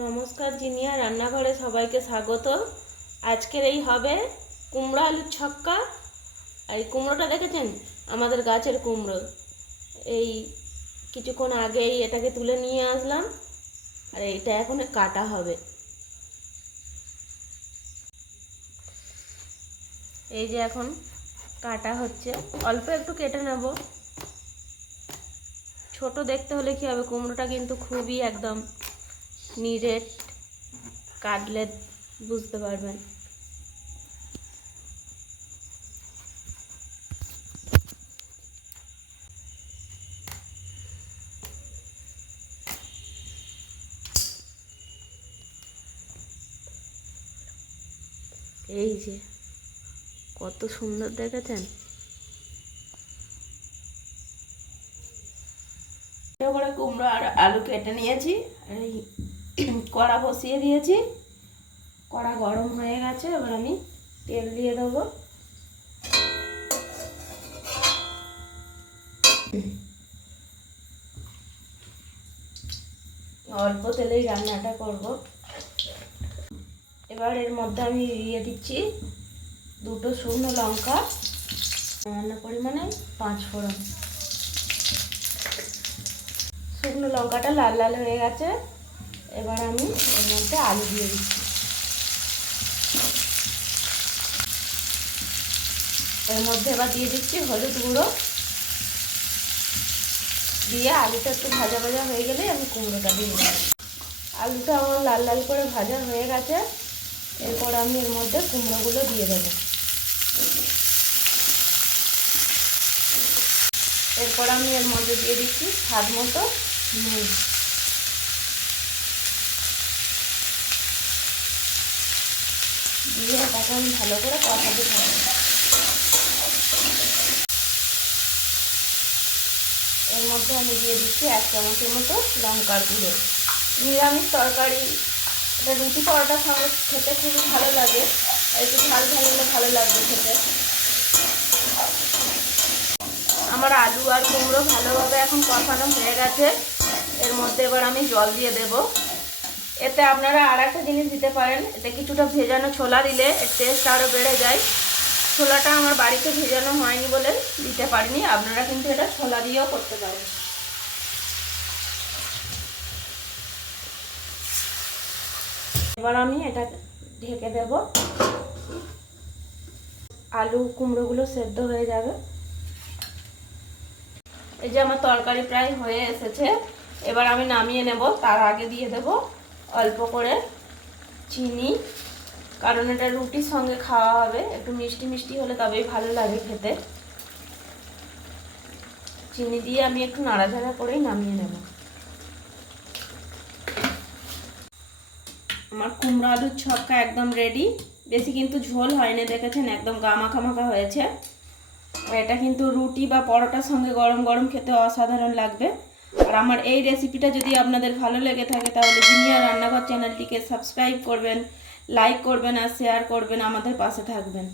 নমস্কার, জিনিয়া রান্নাঘরে সবাইকে স্বাগত। আজকের এই হবে কুমড়ো আলুর ছক্কা। আর এই কুমড়োটা দেখেছেন, আমাদের গাছের কুমড়ো। এই কিছুক্ষণ আগেই এটাকে তুলে নিয়ে আসলাম, আর এইটা এখন কাটা হবে। এই যে এখন কাটা হচ্ছে, অল্প একটু কেটে নেব। ছোট দেখতে হলে কি হবে, কুমড়োটা কিন্তু খুবই একদম নিরেট, কাটলে বুঝতে পারবেন। এই যে কত সুন্দর দেখেছেন। করে কুমড়ো আর আলু কেটে নিয়েছি, আর এই কড়া বসিয়ে দিয়েছি। কড়া গরম হয়ে গেছে, এবার আমি তেল দিয়ে দেবো। অল্প তেলেই রান্নাটা করব। এবার এর মধ্যে আমি দিয়ে দিচ্ছি দুটো শুকনো লঙ্কা, সামান্য পরিমাণে 5 ফোড়ন। শুকনো লঙ্কাটা লাল লাল হয়ে গেছে, এবার আমি এর মধ্যে আলু দিয়ে দিচ্ছি। এর মধ্যে এবার দিয়ে দিচ্ছি হলুদ গুঁড়ো, দিয়ে আলুটা একটু ভাজা ভাজা হয়ে গেলে আমি কুমড়োটা দিয়ে দেবো। আলুটা আমার লাল লাল করে ভাজা হয়ে গেছে, এরপর আমি এর মধ্যে কুমড়োগুলো দিয়ে দেবো। এরপর আমি এর মধ্যে দিয়ে দিচ্ছি স্বাদ মতো নুন। দিয়ে এটাকে আমি ভালো করে কষাতে থাকবো। এর মধ্যে আমি দিয়ে দিচ্ছি 1 চামচের মতো লঙ্কার গুঁড়ো। নিরামিষ তরকারি, এটা রুটি পরোটার সঙ্গে খেতে খুবই ভালো লাগে, একটু ঝাল ঝাল হলে ভালো লাগবে খেতে। আমার আলু আর কুমড়ো ভালোভাবে এখন কষানো হয়ে গেছে, এর মধ্যে এবার আমি জল দিয়ে দেব। এতে আপনারা আর একটা জিনিস দিতে পারেন, এতে কিছুটা ভেজানো ছোলা দিলে এর টেস্ট আরও বেড়ে যায়। ছোলাটা আমার বাড়িতে ভেজানো হয়নি বলে দিতে পারিনি, আপনারা কিন্তু এটা ছোলা দিয়েও করতে পারেন। এবার আমি এটা ঢেকে দেব, আলু কুমড়োগুলো সেদ্ধ হয়ে যাবে। এই যে আমার তরকারি প্রায় হয়ে এসেছে, এবার আমি নামিয়ে নেব। তার আগে দিয়ে দেব অল্প করে চিনি, কারণ এটা রুটির সঙ্গে খাওয়া হবে, একটু মিষ্টি মিষ্টি হলে তবেই ভালো লাগে খেতে। চিনি দিয়ে আমি একটু নাড়াচাড়া করেই নামিয়ে নেব। আমার কুমড়ো আলুর ছক্কা একদম রেডি। বেশি কিন্তু ঝোল হয়নি, দেখেছেন একদম গামাখা মাখা হয়েছে। এটা কিন্তু রুটি বা পরোটার সঙ্গে গরম গরম খেতে অসাধারণ লাগবে। আর আমার এই রেসিপিটা যদি আপনাদের ভালো লেগে থাকে তাহলে জিনিয়া রান্নাঘর চ্যানেলটিকে সাবস্ক্রাইব করবেন, লাইক করবেন আর শেয়ার করবেন, আমাদের পাশে থাকবেন।